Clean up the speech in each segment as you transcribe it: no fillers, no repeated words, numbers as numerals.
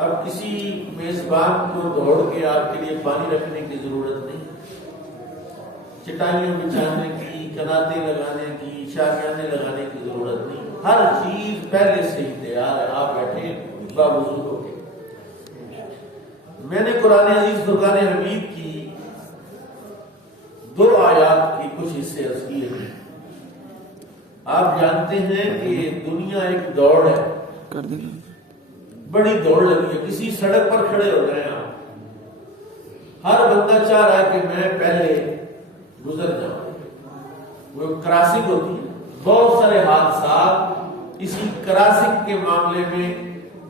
اب کسی میزبان کو دوڑ کے آپ کے لیے پانی رکھنے کی ضرورت نہیں، چٹائیاں بچھانے کی، کناتے لگانے کی، شامیانے لگانے کی ضرورت نہیں، ہر چیز پہلے سے ہی تیار ہے، آپ بیٹھے باوضو ہو کے۔ میں نے قرآن عزیز فرقان حمید کی 2 آیات کی کچھ حصے عرض کیے ہیں۔ آپ جانتے ہیں کہ دنیا ایک دوڑ ہے، بڑی دوڑ لگی ہے، کسی سڑک پر کھڑے ہو گئے آپ، ہر بندہ چاہ رہا ہے کہ میں پہلے گزر جاؤں، وہ کراسنگ ہوتی ہے، بہت سارے حادثات اسی کراسنگ کے معاملے میں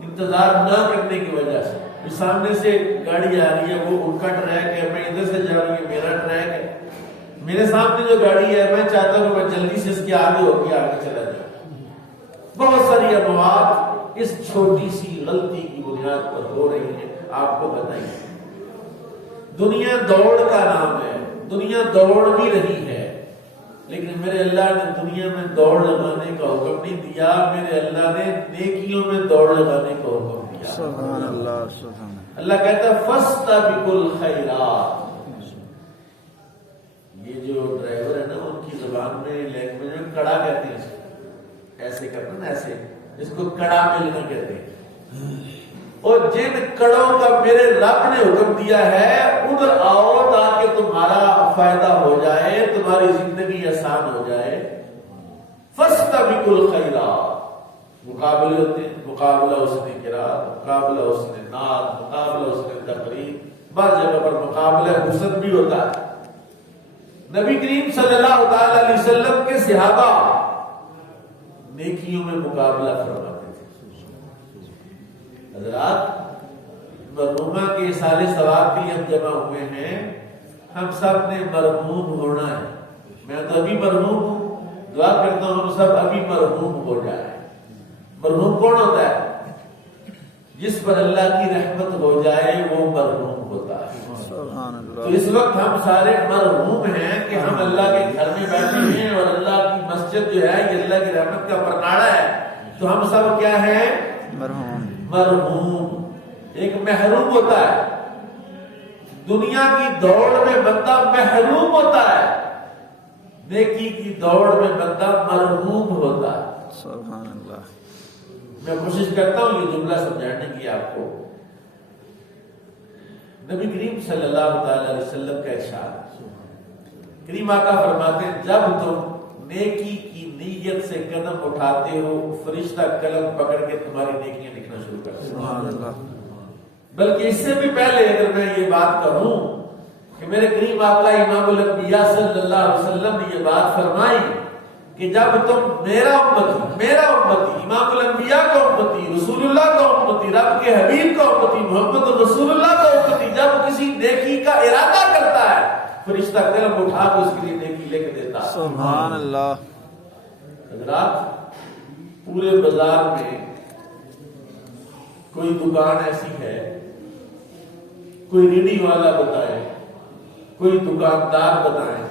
انتظار نہ کرنے کی وجہ سے، سامنے سے گاڑی آ رہی ہے، وہ ان کا ٹریک ہے، میں ادھر سے جا رہی ہوں، میرا ٹریک ہے، میرے سامنے جو گاڑی ہے میں چاہتا ہوں کہ میں جلدی سے اس کے آگے ہو کے آگے چلا جاؤں۔ بہت ساری اموات اس چھوٹی سی غلطی کی بنیاد پر ہو رہی ہے، آپ کو بتائیے۔ دنیا دوڑ کا نام ہے، دنیا دوڑ بھی رہی ہے، لیکن میرے اللہ نے دنیا میں دوڑ لگانے کا حکم نہیں دیا، میرے اللہ نے نیکیوں میں دوڑ لگانے کا حکم دیا۔ سبحان اللہ، سبحان اللہ کہتا ہے فاستبقوا الخیرات۔ یہ جو ڈرائیور ہے نا، ان کی زبان میں لینگویج میں کڑا کہتے ہیں، اس کو ایسے کرنا نا، ایسے، اس کو کڑا ملنا کہتے ہیں۔ اور جن کڑوں کا میرے رب نے حکم دیا ہے ادھر آؤ تاکہ تمہارا فائدہ ہو جائے، تمہاری زندگی آسان ہو جائے۔ فاستبقوا الخیرات، مقابلے ہوتے ہیں، مقابلہ حسن قرات، مقابلہ حسن نعت، مقابلہ حسن تقریر، بعض جگہ پر مقابلہ حسن بھی ہوتا ہے۔ نبی کریم صلی اللہ تعالی علیہ وسلم کے صحابہ نیکیوں میں مقابلہ فرماتے تھے۔ حضرات، مرحومہ کے اصالِ ثواب کے لیے ہم جمع ہوئے ہیں، ہم سب نے مرحوم ہونا ہے۔ میں تو ابھی مرحوم ہوں، دعا کرتا ہوں ہم سب ابھی مرحوم ہو جائیں۔ مرحوم کون ہوتا ہے؟ جس پر اللہ کی رحمت ہو جائے وہ مرحوم ہوتا ہے۔ تو اس وقت ہم سارے مرحوم ہیں کہ ہم اللہ کے گھر میں بیٹھے ہیں اور اللہ کی مسجد جو ہے یہ اللہ کی رحمت کا پرناڑا ہے، تو ہم سب کیا ہیں؟ مرحوم۔ ایک محروم ہوتا ہے، دنیا کی دوڑ میں بندہ محروم ہوتا ہے، نیکی کی دوڑ میں بندہ مرحوم ہوتا ہے۔ سبحان اللہ۔ میں کوشش کرتا ہوں یہ جملہ سمجھانے کی آپ کو۔ نبی کریم صلی اللہ تعالی علیہ وسلم کا ارشاد، کریم آقا فرماتے ہیں جب تم نیکی کی نیت سے قدم اٹھاتے ہو فرشتہ قلم پکڑ کے تمہاری نیکیاں لکھنا شروع کرتے ہیں۔ سبحان اللہ۔ بلکہ اس سے بھی پہلے اگر میں یہ بات کہوں کہ میرے کریم آقا امام الانبیاء صلی اللہ علیہ وسلم نے یہ بات فرمائی کہ جب تم میرا امتی، امام الانبیاء کا امتی، رسول اللہ کا امتی، رب کے حبیب کا امتی، محمد رسول اللہ کا امتی جب کسی نیکی کا ارادہ کرتا ہے فرشتہ قلم اٹھا کے اس کے لیے نیکی لکھ دیتا ہے۔ سبحان اللہ۔ حضرات، پورے بازار میں کوئی دکان ایسی ہے، کوئی ریڑھی والا بتائے، کوئی دکاندار بتائے،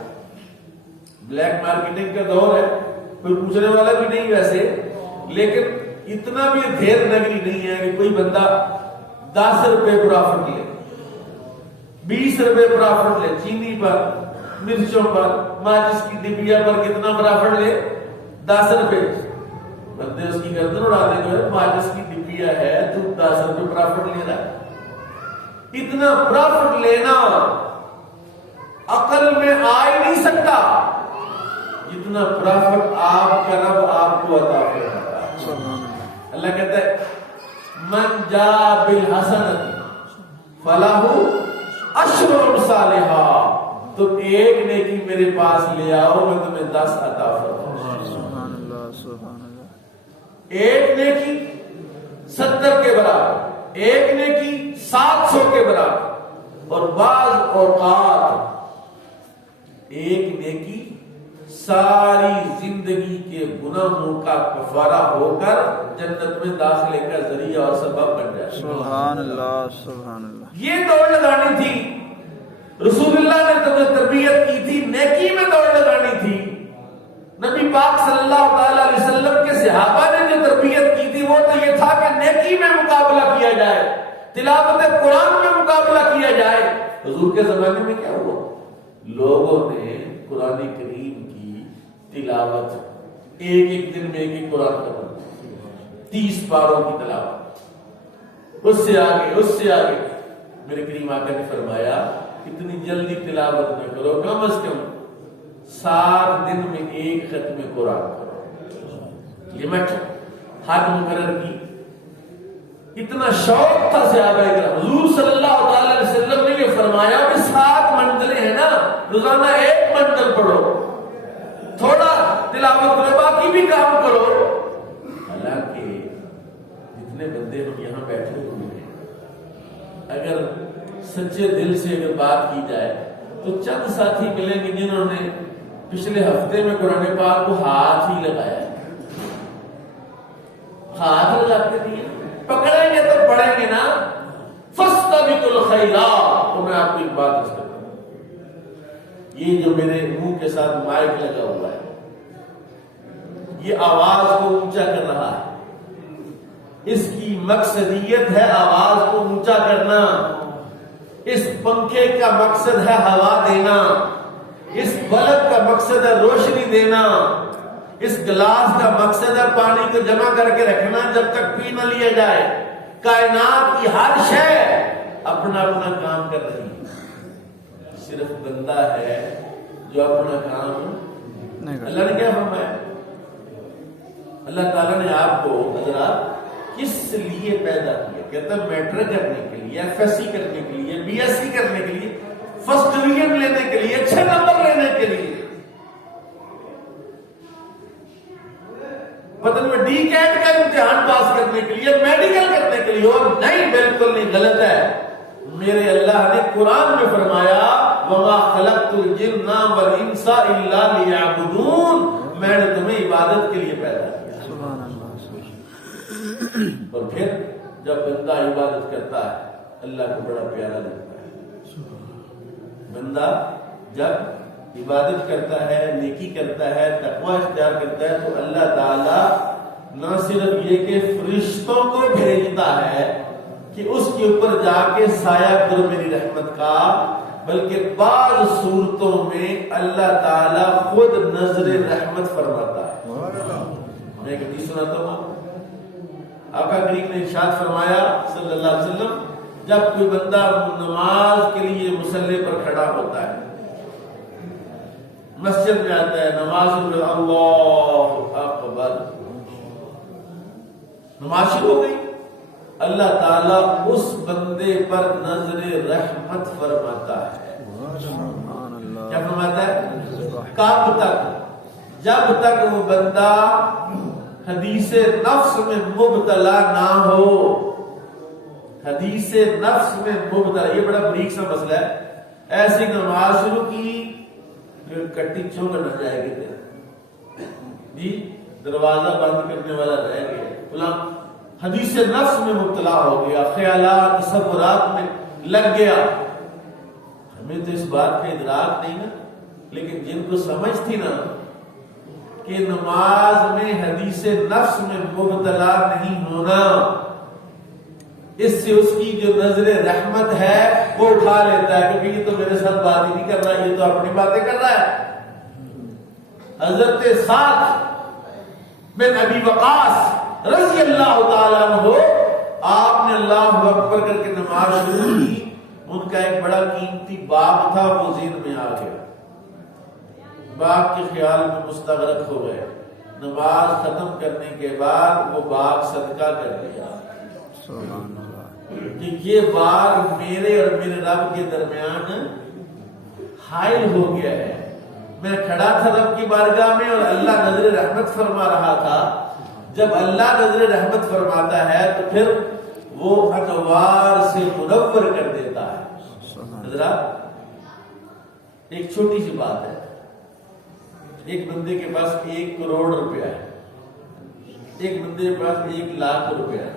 بلیک مارکیٹنگ کا دور ہے، کوئی پوچھنے والا بھی نہیں ویسے، لیکن اتنا بھی دھیر نگری نہیں ہے کہ کوئی بندہ 10 روپے پرافٹ لے، 20 روپے پرافٹ لے، چینی پر، مرچوں پر، ماچس کی ڈبیا پر کتنا پرافٹ لے؟ 10 روپے۔ بندے اس کی گردن اڑا دیں گے، ماچس کی ڈبیا ہے تو 10 روپے پرافٹ لے رہا ہے۔ اتنا پرافٹ لینا عقل میں آ ہی نہیں سکتا جتنا پرافٹ آپ کا رب آپ کو عطا فرماتا ہے۔ اللہ کہتا ہے من جاء بالحسنۃ فلہ عشر امثالها، تم ایک نیکی میرے پاس لے آؤ میں تمہیں 10 عطا فرماؤں گا۔ سبحان اللہ، سبحان اللہ۔ ایک نیکی 70 کے برابر، ایک نیکی 700 کے برابر، اور بعض اوقات ایک نیکی ساری زندگی کے گناہوں کا کفارہ ہو کر جنت میں داخلے کا ذریعہ اور سبب بن جائے۔ سبحان اللہ، سبحان اللہ۔ یہ دوڑ لگانی تھی، رسول اللہ نے تمہیں تربیت کی تھی، نیکی میں دوڑ لگانی تھی۔ نبی پاک صلی اللہ تعالی علیہ وسلم کے صحابہ نے جو تربیت کی تھی وہ تو یہ تھا کہ نیکی میں مقابلہ کیا جائے، تلاوت قرآن میں مقابلہ کیا جائے. حضور کے زمانے میں کیا ہوا؟ لوگوں نے قرآن کریم کی تلاوت ایک دن میں ایک قرآن کا بنا 30 پاروں کی تلاوت. اس سے آگے میرے کریم آقا نے فرمایا اتنی جلدی تلاوت نہ کرو، کم از کم 7 دن میں ایک ختم قرآن کرو. لمٹ حد مقرر کی. اتنا شوق تھا صحابہ کرام. حضور صلی اللہ تعالی علیہ وسلم نے یہ فرمایا کہ 7 منزلیں ہیں نا، روزانہ 1 منزل پڑھو، تھوڑا تلاوت کرو، باقی بھی کام کرو. حالانکہ جتنے بندے ہم یہاں بیٹھے ہوئے ہیں، اگر سچے دل سے اگر بات کی جائے تو چند ساتھی ملیں گے جنہوں نے پچھلے ہفتے میں قرآن پاک کو ہاتھ ہی لگایا. ہاتھ لگاتے نہیں، پکڑیں گے تو پڑھیں گے نا. فاستبقوا الخیرات. تو میں آپ کو ایک بات عرض کرتا ہوں، یہ جو میرے منہ کے ساتھ مائک لگا ہوا ہے، یہ آواز کو اونچا کر رہا ہے. اس کی مقصدیت ہے آواز کو اونچا کرنا. اس پنکھے کا مقصد ہے ہوا دینا. اس بلب کا مقصد ہے روشنی دینا. اس گلاس کا مقصد ہے پانی کو جمع کر کے رکھنا جب تک پی نہ لیا جائے. کائنات کی ہر شے اپنا اپنا کام کر رہی ہے، صرف بندہ ہے جو اپنا کام نہیں. اللہ نے کیا فرمایا؟ اللہ تعالیٰ نے آپ کو حضرات کس لیے پیدا کیا؟ کہتا ہے میٹرک کرنے کے لیے، ایف ایس سی کرنے کے لیے، بی ایس سی کرنے کے لیے، فرسٹ ڈویژن لینے کے لیے، اچھے نمبر لینے کے لیے. بدن میں ڈی کیٹ کا امتحان پاس کرنے کے لیے، میڈیکل کرنے کے لیے. اور نہیں، بالکل نہیں، غلط ہے. میرے اللہ نے قرآن میں فرمایا وَمَا خَلَقْتُ الْجِنَّ وَالْإِنسَ إِلَّا لِيَعْبُدُونَ. میں نے تمہیں عبادت کے لیے پیدا کیا. اور پھر جب بندہ عبادت کرتا ہے اللہ کو بڑا پیارا لگتا ہے. بندہ جب عبادت کرتا ہے، نیکی کرتا ہے، تقوی اختیار کرتا ہے تو اللہ تعالی نہ صرف یہ کہ فرشتوں کو بھیجتا ہے کہ اس کے اوپر جا کے سایہ کرو میری رحمت کا، بلکہ بعض صورتوں میں اللہ تعالی خود نظر رحمت فرماتا ہے. میں ایک حدیث سناتا ہوں. آقا کریم نے ارشاد فرمایا صلی اللہ علیہ وسلم، جب کوئی بندہ نماز کے لیے مصلی پر کھڑا ہوتا ہے، مسجد میں آتا ہے، نماز میں اللہ اکبر، نماز شروع ہو گئی، اللہ تعالیٰ اس بندے پر نظر رحمت فرماتا ہے. کیا فرماتا ہے؟ کب تک؟ جب تک وہ بندہ حدیث نفس میں مبتلا نہ ہو. حدیث نفس میں مبتلا، یہ بڑا بریک سا مسئلہ ہے. ایسی نماز شروع کی پھر کٹی چونک نہ جائے گی جی، دروازہ بند کرنے والا رہ گیا، فلاں حدیث نفس میں مبتلا ہو گیا، خیالات تصورات میں لگ گیا. ہمیں تو اس بات کا ادراک نہیں نا، لیکن جن کو سمجھ تھی نا کہ نماز میں حدیث نفس میں مبتلا نہیں ہونا، اس سے اس کی جو نظر رحمت ہے وہ اٹھا لیتا ہے، کیونکہ یہ تو میرے ساتھ بات ہی نہیں کر رہا، یہ تو اپنی باتیں کر رہا ہے. حضرت سعد بن ابی وقاص رضی اللہ تعالیٰ عنہ، آپ نے اللہ اکبر کر کے نماز شروع کی. ان کا ایک بڑا قیمتی باغ تھا، وہ ذہن میں آ گیا، باغ کے خیال میں مستغرق ہو گئے. نماز ختم کرنے کے بعد وہ باغ صدقہ کر دیا کہ یہ باغ میرے اور میرے رب کے درمیان حائل ہو گیا ہے. میں کھڑا تھا رب کی بارگاہ میں اور اللہ نظر رحمت فرما رہا تھا. جب اللہ نظر رحمت فرماتا ہے تو پھر وہ انوار سے منور کر دیتا ہے. حضرات ایک چھوٹی سی بات ہے، ایک بندے کے پاس 1 کروڑ روپیہ ہے، ایک بندے کے پاس 1 لاکھ روپیہ ہے،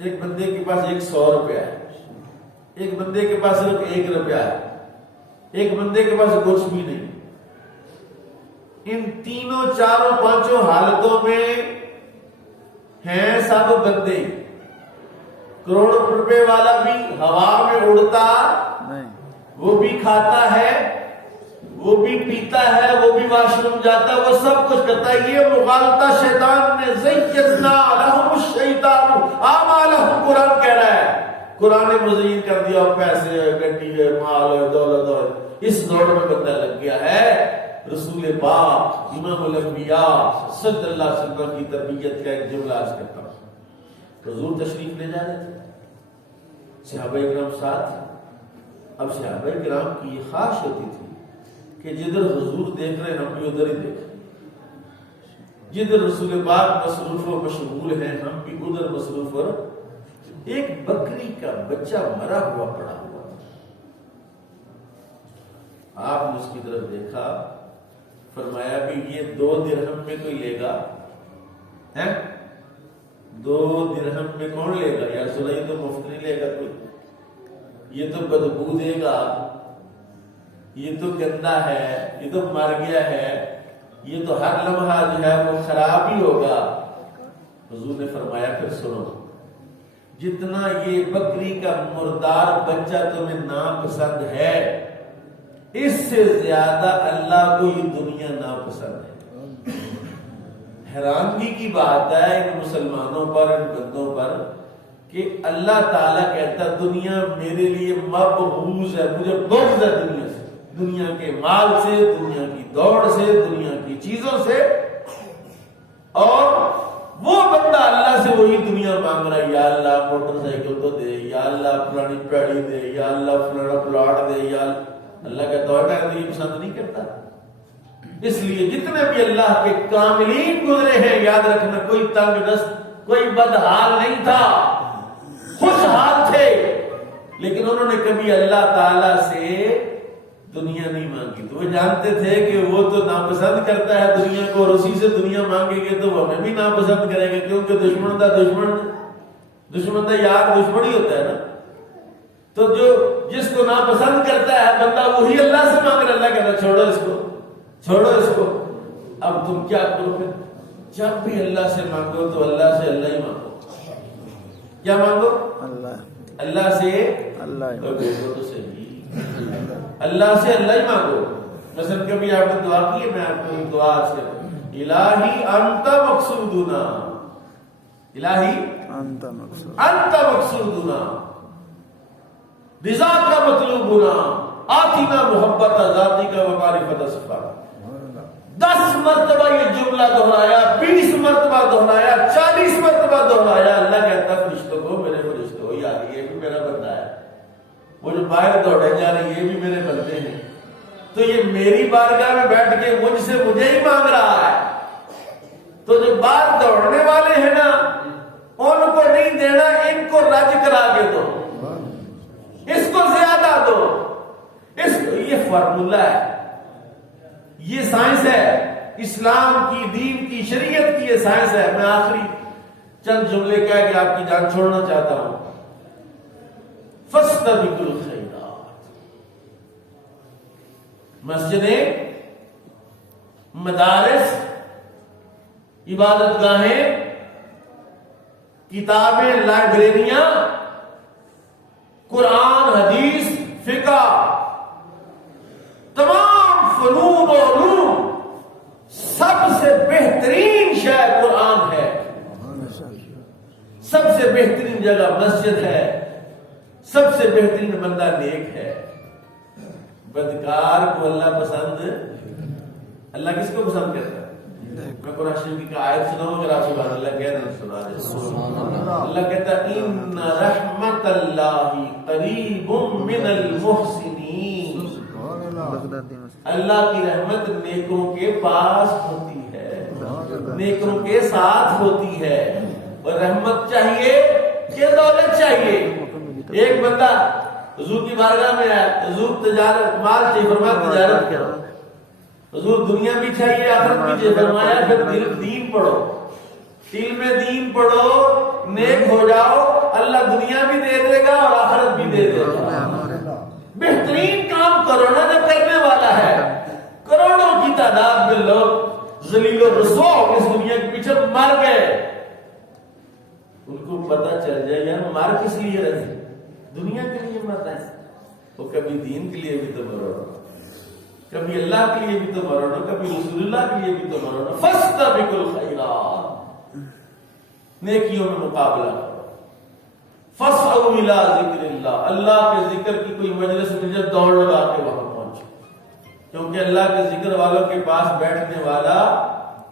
ایک بندے کے پاس 100 روپیہ ہے، ایک بندے کے پاس صرف 1 روپیہ ہے، ایک بندے کے پاس کچھ بھی نہیں. ان تینوں چاروں پانچوں حالتوں میں ہیں سب بندے. کروڑوں روپے والا بھی ہوا میں اڑتا، نہیں، وہ بھی کھاتا ہے، وہ بھی پیتا ہے، وہ بھی واش روم جاتا ہے، وہ سب کچھ کرتا ہے۔ یہ مغالطہ شیطان نے زینا لہم الشیطان اعمالہم، قرآن کہہ رہا ہے، قرآن نے مزین کر دیا، پیسے ہے، گڈی ہے، مال ہے، دولت ہے، اس دوڑ میں بندہ لگ گیا ہے۔ رسول پاک امام الانبیاء صلی اللہ علیہ وسلم کی تربیت کا ایک جملہ عرض کرتا ہوں۔ حضور تشریف لے جا رہے تھے، صحابہ کرام ساتھ تھے۔ اب صحابہ کرام کی یہ خواہش ہوتی تھی کہ جدھر حضور دیکھ رہے ہیں ہم بھی ادھر ہی دیکھیں، جدھر رسول پاک مصروف و مشغول ہیں ہم بھی ادھر مصروف۔ اور ایک بکری کا بچہ مرا ہوا پڑا ہوا تھا، آپ نے اس کی طرف دیکھا، فرمایا بھی یہ 2 درہم میں کوئی لے گا؟ 2 درہم میں کون لے گا؟ یا رسول اللہ یہ تو مفت نہیں لے گا کوئی، یہ تو بدبو دے گا، یہ تو گندا ہے، یہ تو مر گیا ہے، یہ تو ہر لمحہ جو ہے وہ خراب ہی ہوگا۔ حضور نے فرمایا پھر سنو، جتنا یہ بکری کا مردار بچہ تمہیں ناپسند ہے، اس سے زیادہ اللہ کو یہ دنیا ناپسند ہے۔ حیرانگی کی بات ہے ان مسلمانوں پر، ان بندوں پر، کہ اللہ تعالیٰ کہتا دنیا میرے لیے مبغوض ہے، مجھے بغض ہے دنیا سے، دنیا کے مال سے، دنیا کی دوڑ سے، دنیا کی چیزوں سے۔ اور وہ بندہ اللہ سے وہی دنیا مانگ رہا ہے، یا اللہ موٹر سائیکل تو دے، یا اللہ فلانی پیڑی دے، یا اللہ فلانا پلاٹ دے، یا اللہ کہتا ہے میں یہ پسند نہیں کرتا۔ اس لیے جتنے بھی اللہ کے کاملین گزرے ہیں، یاد رکھنا کوئی تنگ دست، کوئی بدحال نہیں تھا، خوشحال تھے، لیکن انہوں نے کبھی اللہ تعالی سے دنیا نہیں مانگی۔ تو وہ جانتے تھے کہ وہ تو ناپسند کرتا ہے دنیا کو، اور اسی سے دنیا مانگیں گے تو وہ ہمیں بھی ناپسند کریں گے، کیونکہ دشمن کا دشمن کا یار دشمن ہی ہوتا ہے نا۔ تو جو جس کو ناپسند کرتا ہے بندہ وہی اللہ سے مانگ رہا، اللہ کہتا ہے چھوڑو اس کو، چھوڑو اس کو۔ اب تم کیا کرو پھر؟ جب بھی اللہ سے مانگو تو اللہ سے اللہ ہی مانگو۔ کیا مانگو؟ اللہ سے اللہ سے اللہ ہی مانگو۔ مثلا کبھی آپ نے دعا کی ہے، میں آپ کو دعا سے الہی انت مقصودنا، الہی انت مقصودنا، رضا کا مطلوب ہونا، آتینا محبت ذاتی کا ومعرفت صفات۔ 10 مرتبہ یہ جملہ دہرایا، 20 مرتبہ دہرایا، 40 مرتبہ دہرایا۔ اللہ کہتا ہے فرشتوں کو، میرے فرشتوں یار یہ بھی میرا بندہ ہے، وہ جو باہر دوڑے جا رہے یہ بھی میرے بندے ہیں، تو یہ میری بارگاہ میں بیٹھ کے مجھ سے مجھے ہی مانگ رہا ہے۔ تو جو باہر دوڑنے والے ہیں نا، ان کو نہیں دینا، ان کو رج کرا کے دو، اس کو زیادہ دو، یہ فارمولہ ہے، یہ سائنس ہے، اسلام کی، دین کی، شریعت کی یہ سائنس ہے۔ میں آخری چند جملے کہہ کے آپ کی جان چھوڑنا چاہتا ہوں۔ فاستبقوا الخیرات، مسجدیں، مدارس، عبادت گاہیں، کتابیں، لائبریریاں، قرآن، حدیث، فقہ، تمام فنون و علوم، سب سے بہترین شے قرآن ہے، سب سے بہترین جگہ مسجد ہے، سب سے بہترین بندہ نیک ہے۔ بدکار کو اللہ پسند، اللہ کس کو پسند کرتا ہے؟ میں قرآن شریف کی آیت سناؤں اگر آپ سبحان اللہ کہہ رہے ہیں، سنا دیں۔ اللہ کہتا ہے ان رحمت اللہ قریب من المحسنین، اللہ کی رحمت نیکوں کے پاس ہوتی ہے، نیکوں کے ساتھ ہوتی ہے۔ اور رحمت چاہیے کہ دولت چاہیے؟ ایک بندہ حضور کی بارگاہ میں آیا، حضور تجارت مال چاہیے، فرمایا تجارت کرو۔ حضور دنیا بھی چاہیے آخرت بھی چاہیے، فرمایا پھر دین پڑھو، علم دین پڑھو، نیک ہو جاؤ، اللہ دنیا بھی دے دے گا اور آخرت بھی دے دے گا۔ بہترین کام کروڑوں نے کرنے والا ہے، کروڑوں کی تعداد میں لوگ ذلیل و رسوا اس دنیا کے پیچھے مر گئے، ان کو کو پتہ چل جائے یار مر کس لیے رہے ہیں؟ دنیا کے لیے مر رہے ہیں، وہ کبھی دین کے لیے بھی تو مرو، کبھی اللہ کے لیے بھی تو مرو، کبھی رسول اللہ کے لیے بھی تو مرو۔ فاستبقوا الخیرات، نیکیوں میں مقابلہ کرو۔ فاسعوا الی ذکر اللہ، اللہ کے ذکر کی کوئی مجلس میں جب دوڑ لگا کے وہاں پہنچو، کیونکہ اللہ کے ذکر والوں کے پاس بیٹھنے والا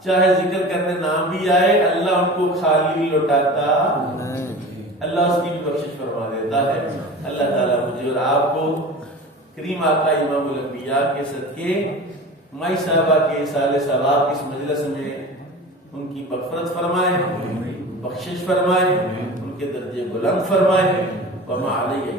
چاہے ذکر کرنے نام بھی آئے، اللہ ان کو خالی لوٹاتا، اللہ اس کی بھی بخشش فرما دیتا ہے۔ اللہ تعالیٰ مجھے اور آپ کو کریم آقا امام الانبیاء کے صدقے مائی صاحبہ کے سال ثواب اس مجلس میں ان کی مغفرت فرمائے، بخشش فرمائے، ان کے درجے بلند فرمائے۔ وما علیہ